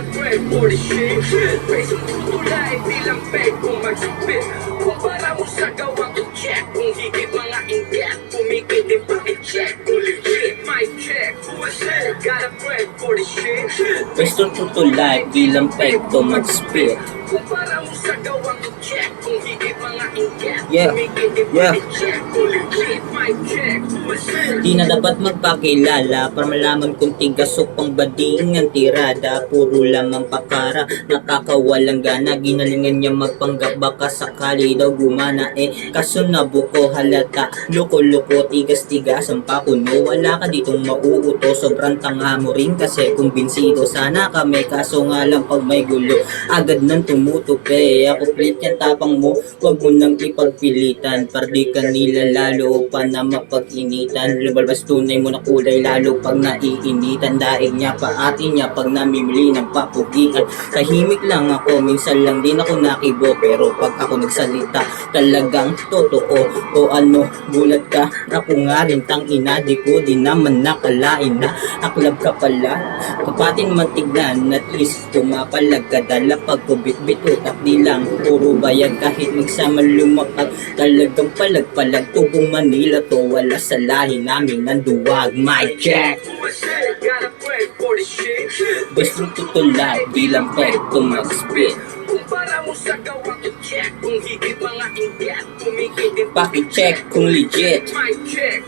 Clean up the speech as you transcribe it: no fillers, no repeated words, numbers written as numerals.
gotta pray for the shit. Praise mo tutulay, di lang peg kung magsipit. Kumpara mo sa gawang i-check, kung higit mga ingat, pumikit din pa-check, kung legit, mic check. Buwasin, gotta pray for the shit. Praise mo tutulay, di lang peg kung mag-spit. Kumpara mo sa gawang i-check, kung higit mga ingat, Yeah. pumikit din Yeah. pa-check, kung legit, mic check. Buwasin. Di na dapat magpakilala para malaman kung tigasok pang bading ang tirada. Puro lamang pakara, nakakawalang gana. Ginalingan niya magpanggap baka sakali daw gumana. Kaso nabuko halata, loko-loko, tigas-tigas ang papuno. Wala ka ditong mauuto, sobrang tanga mo rin kasi kumbinsido. Sana kami, kaso nga lang pag may gulo, agad nang tumutupi. Ako plit yan tapang mo, wag mo nang ipagpilitan. Pardi ka nila lalo pa na mapag-initan. Lumalabas tunay mo na kulay lalo pag naiinitan. Daig niya pa atin niya pag namimili ng papugian. Tahimik lang ako, minsan lang din ako nakibo. Pero pag ako nagsalita, talagang totoo. O ano, gulat ka, ako nga rin tang ina. Di ko di naman nakalain na aklab ka pala. Kapatin man tignan, at least pumapalag ka. Dala pag kubit-bit utak di lang puro bayag. Kahit magsama lumakad, talagang palag-palag. Tubong Manila to, wala sa lahi namin nanduwag. Mic check. Buwasin, gotta pray for the shit. Gusto tutulay, di lang peg kung mag-spit. Kumpara mo sa gawang i-check, kung higit mga ingat, pumikit din Paki-check kung legit. mic check.